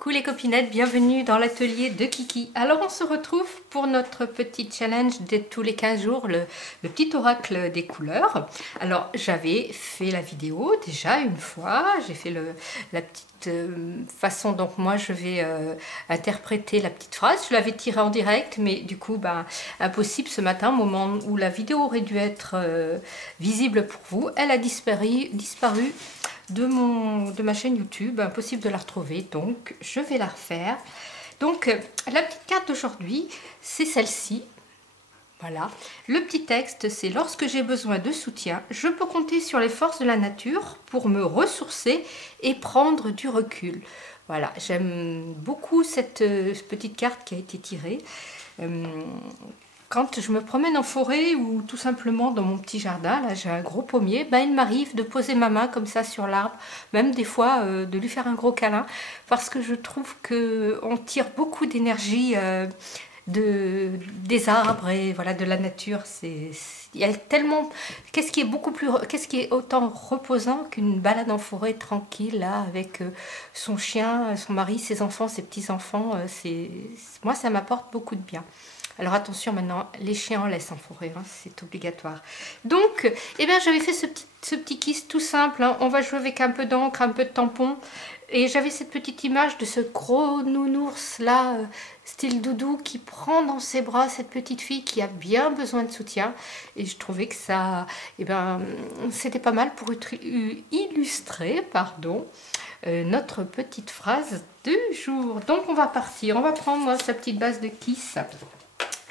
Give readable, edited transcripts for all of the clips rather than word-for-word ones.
Coucou les copinettes, bienvenue dans l'atelier de Kiki. Alors on se retrouve pour notre petit challenge de tous les 15 jours, le petit oracle des couleurs. Alors j'avais fait la vidéo déjà une fois, j'ai fait la petite façon dont moi je vais interpréter la petite phrase. Je l'avais tirée en direct, mais du coup impossible ce matin, au moment où la vidéo aurait dû être visible pour vous. Elle a disparu de ma chaîne YouTube, impossible de la retrouver, donc je vais la refaire. Donc la petite carte d'aujourd'hui, c'est celle-ci. Voilà, le petit texte, c'est: lorsque j'ai besoin de soutien, je peux compter sur les forces de la nature pour me ressourcer et prendre du recul. Voilà, j'aime beaucoup cette petite carte qui a été tirée. Quand je me promène en forêt ou tout simplement dans mon petit jardin, là j'ai un gros pommier, il m'arrive de poser ma main comme ça sur l'arbre, même des fois de lui faire un gros câlin, parce que je trouve qu'on tire beaucoup d'énergie des arbres et voilà, de la nature. Il y a tellement... Qu'est-ce qui est autant reposant qu'une balade en forêt tranquille là, avec son chien, son mari, ses enfants, ses petits-enfants. Moi ça m'apporte beaucoup de bien. Alors attention, maintenant, les chiens en laissent en forêt, hein, c'est obligatoire. Donc, j'avais fait ce petit kiss tout simple, hein. On va jouer avec un peu d'encre, un peu de tampon. Et j'avais cette petite image de ce gros nounours là, style doudou, qui prend dans ses bras cette petite fille qui a bien besoin de soutien. Et je trouvais que ça, c'était pas mal pour illustrer, notre petite phrase du jour. Donc on va partir, on va prendre sa petite base de kiss.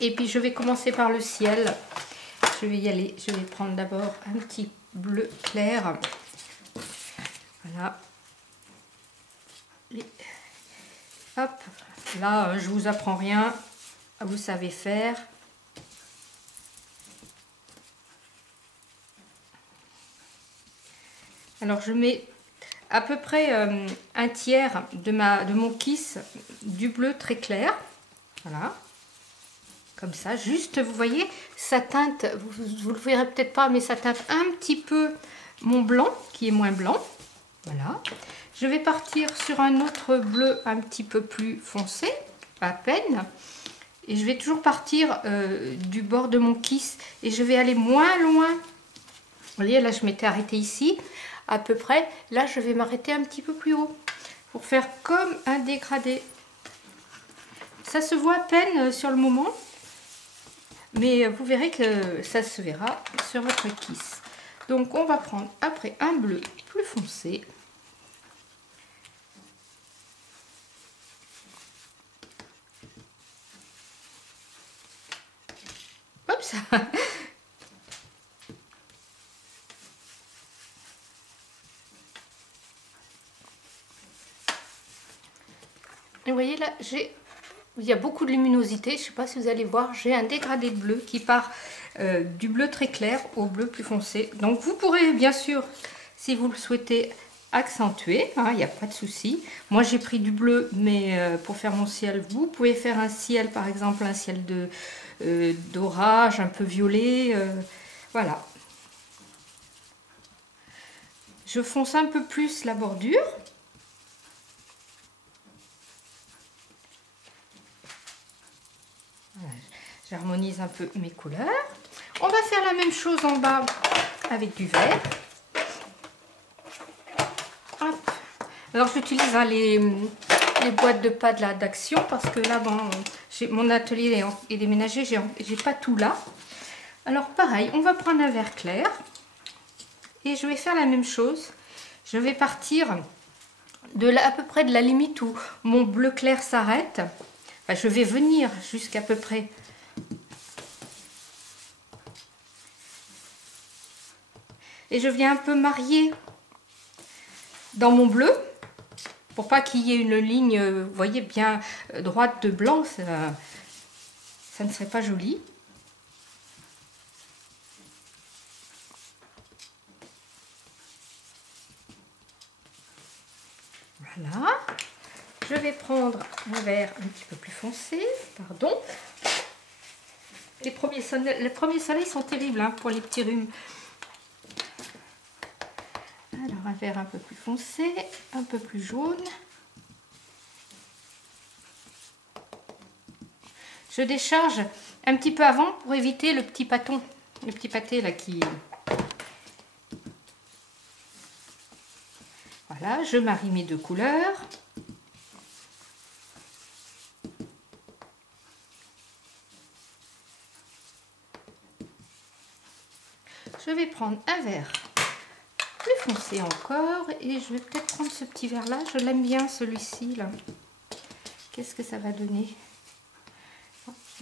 Et puis je vais commencer par le ciel. Je vais y aller. Je vais prendre d'abord un petit bleu clair. Voilà. Et hop. Là, je vous apprends rien. Vous savez faire. Alors je mets à peu près un tiers de mon kiss du bleu très clair. Voilà. Comme ça, juste, vous voyez, ça teinte, vous le verrez peut-être pas, mais ça teinte un petit peu mon blanc, qui est moins blanc. Voilà. Je vais partir sur un autre bleu un petit peu plus foncé, à peine. Et je vais toujours partir du bord de mon kiss. Et je vais aller moins loin. Vous voyez, là, je m'étais arrêtée ici, à peu près. Là, je vais m'arrêter un petit peu plus haut, pour faire comme un dégradé. Ça se voit à peine sur le moment. Mais vous verrez que ça se verra sur votre kiss. Donc on va prendre après un bleu plus foncé. Hop ça. Et vous voyez là, il y a beaucoup de luminosité. Je ne sais pas si vous allez voir, j'ai un dégradé de bleu qui part du bleu très clair au bleu plus foncé. Donc vous pourrez bien sûr, si vous le souhaitez, accentuer, hein, il n'y a pas de souci. Moi j'ai pris du bleu, mais pour faire mon ciel, vous pouvez faire un ciel, par exemple un ciel d'orage, un peu violet. Voilà. Je fonce un peu plus la bordure. J'harmonise un peu mes couleurs. On va faire la même chose en bas avec du vert. Hop. Alors j'utilise les boîtes de pâte d'Action parce que là, mon atelier est déménagé, j'ai pas tout là. Alors pareil, on va prendre un vert clair et je vais faire la même chose. Je vais partir à peu près de la limite où mon bleu clair s'arrête. Enfin, je vais venir jusqu'à peu près. Et je viens un peu marier dans mon bleu pour pas qu'il y ait une ligne, vous voyez, bien droite de blanc, ça ne serait pas joli. Voilà. Je vais prendre un vert un petit peu plus foncé, pardon. Les premiers soleils sont terribles, hein, pour les petits rhumes. Alors un vert un peu plus foncé, un peu plus jaune. Je décharge un petit peu avant pour éviter le petit pâton, le petit pâté là qui... Voilà, je marie mes deux couleurs. Je vais prendre un vert plus foncé encore et je vais peut-être prendre ce petit vert là. Je l'aime bien celui-ci là. Qu'est-ce que ça va donner?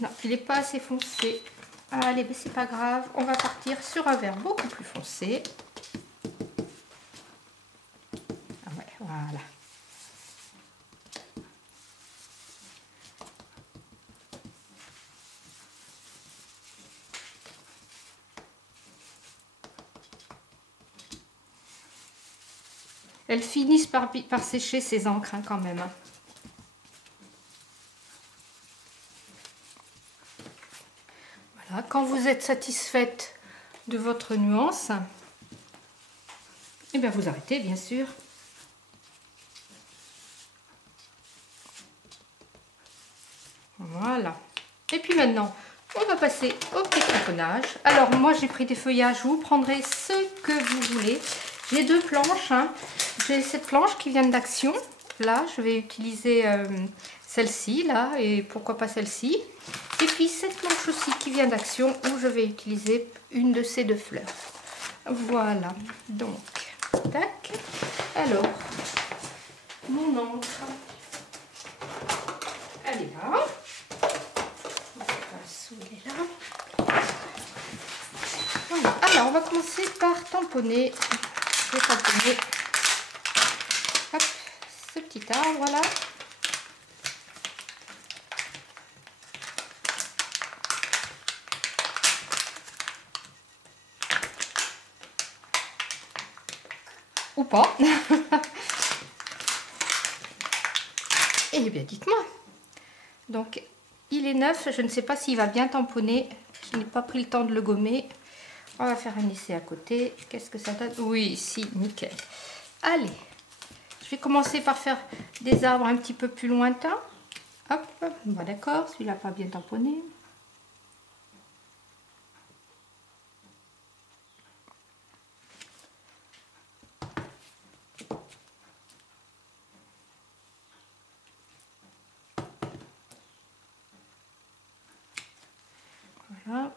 Non, il n'est pas assez foncé. Allez, mais c'est pas grave. On va partir sur un vert beaucoup plus foncé. Ah ouais, voilà. Elles finissent par sécher ces encres hein, quand même. Hein. Voilà, quand vous êtes satisfaite de votre nuance, et bien vous arrêtez bien sûr. Voilà. Et puis maintenant, on va passer au petit cramponnage. Alors moi j'ai pris des feuillages, vous prendrez ce que vous voulez. J'ai deux planches. Hein. J'ai cette planche qui vient d'Action. Là, je vais utiliser celle-ci, là, et pourquoi pas celle-ci. Et puis cette planche aussi qui vient d'Action, où je vais utiliser une de ces deux fleurs. Voilà, donc, tac. Alors, mon encre, elle est là. Elle est là. Voilà, alors on va commencer par tamponner. Je vais tamponner hop, ce petit arbre là. Ou pas. Eh bien, dites-moi. Donc, il est neuf. Je ne sais pas s'il va bien tamponner. Je n'ai pas pris le temps de le gommer. On va faire un essai à côté. Qu'est-ce que ça donne? Oui, si, nickel. Allez. Je vais commencer par faire des arbres un petit peu plus lointains. Hop, bah d'accord. Celui-là pas bien tamponné. Voilà.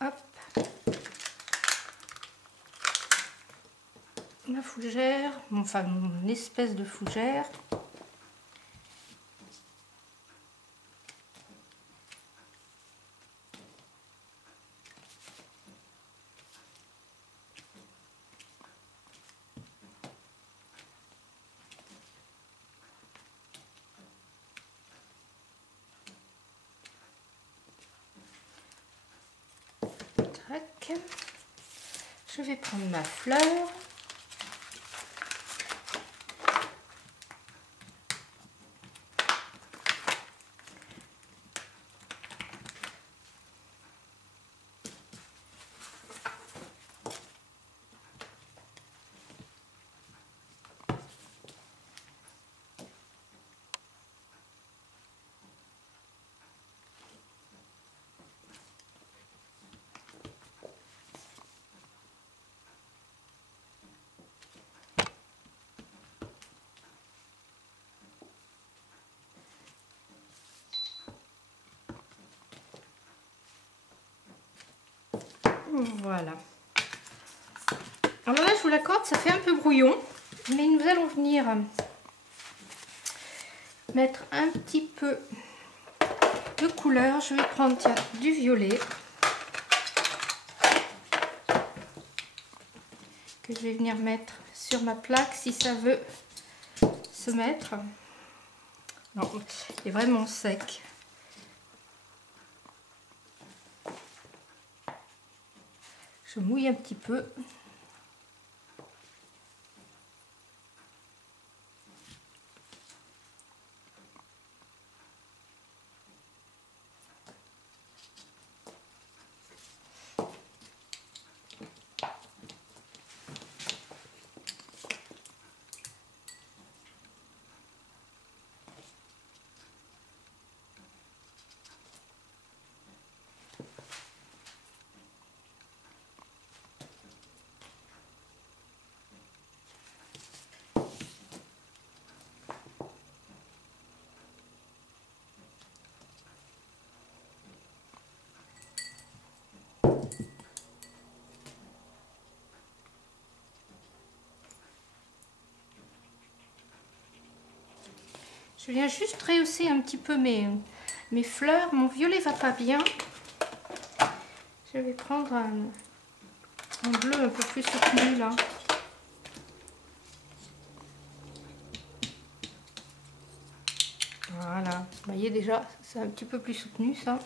Hop. Ma fougère, enfin mon espèce de fougère. Tac. Je vais prendre ma fleur. Voilà. Alors là, je vous l'accorde, ça fait un peu brouillon, mais nous allons venir mettre un petit peu de couleur. Je vais prendre tiens, du violet que je vais venir mettre sur ma plaque si ça veut se mettre. Non, il est vraiment sec. Je mouille un petit peu. Je viens juste rehausser un petit peu mes fleurs. Mon violet va pas bien. Je vais prendre un bleu un peu plus soutenu là. Voilà, vous voyez déjà, c'est un petit peu plus soutenu ça.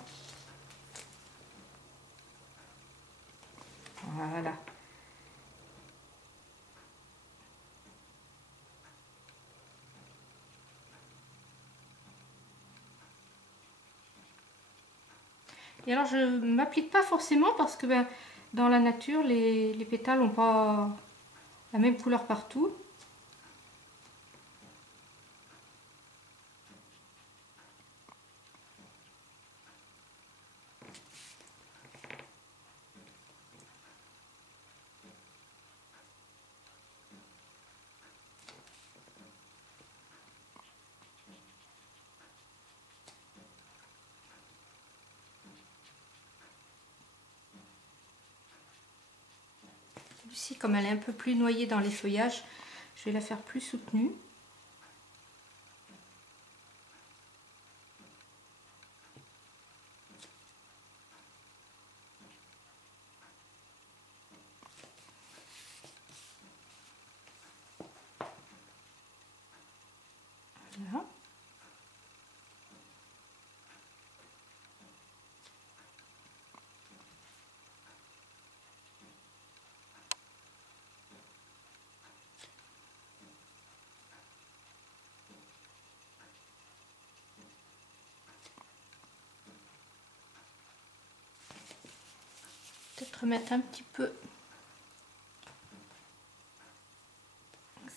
Voilà. Et alors je ne m'applique pas forcément parce que ben, dans la nature, les pétales n'ont pas la même couleur partout. Celle-ci, comme elle est un peu plus noyée dans les feuillages, je vais la faire plus soutenue. Voilà. Peut-être remettre un petit peu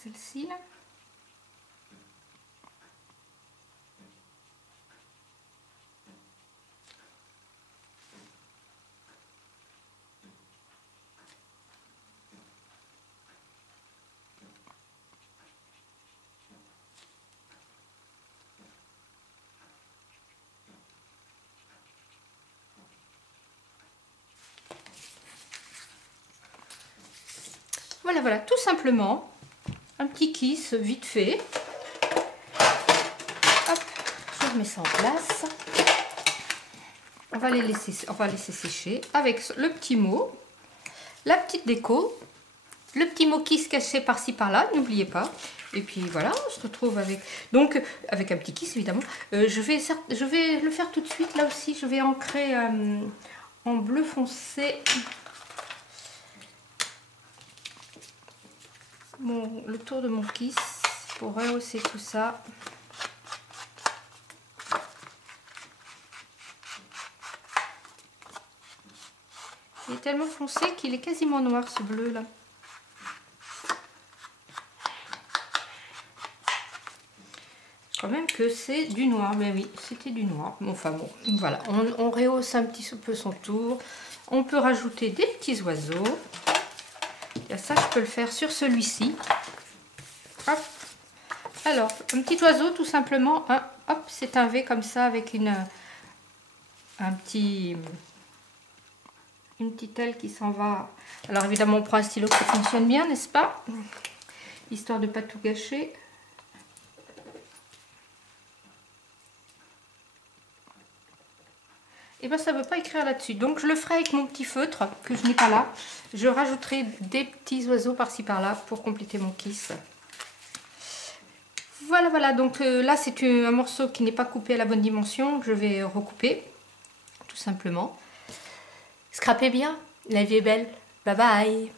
celle-ci là. Voilà, voilà, tout simplement, un petit kiss vite fait. Hop, je remets ça en place. On va laisser sécher avec le petit mot, la petite déco, le petit mot kiss caché par-ci par-là, n'oubliez pas. Et puis voilà, on se retrouve avec, donc, avec un petit kiss évidemment. Je vais le faire tout de suite, là aussi, je vais ancrer en bleu foncé le tour de mon kiss pour rehausser tout ça. Il est tellement foncé qu'il est quasiment noir ce bleu là. Quand même que c'est du noir, mais oui, c'était du noir. Enfin bon, voilà, on rehausse un petit peu son tour. On peut rajouter des petits oiseaux. Et ça, je peux le faire sur celui-ci. Hop. Alors, un petit oiseau, tout simplement. Hein, hop, c'est un V comme ça avec une petite aile qui s'en va. Alors évidemment, on prend un stylo qui fonctionne bien, n'est-ce pas? Histoire de ne pas tout gâcher. Et bien ça ne veut pas écrire là-dessus. Donc je le ferai avec mon petit feutre que je n'ai pas là. Je rajouterai des petits oiseaux par-ci par-là pour compléter mon kiss. Voilà, voilà. Donc là c'est un morceau qui n'est pas coupé à la bonne dimension. Que je vais recouper, tout simplement. Scrapez bien. La vie est belle. Bye bye.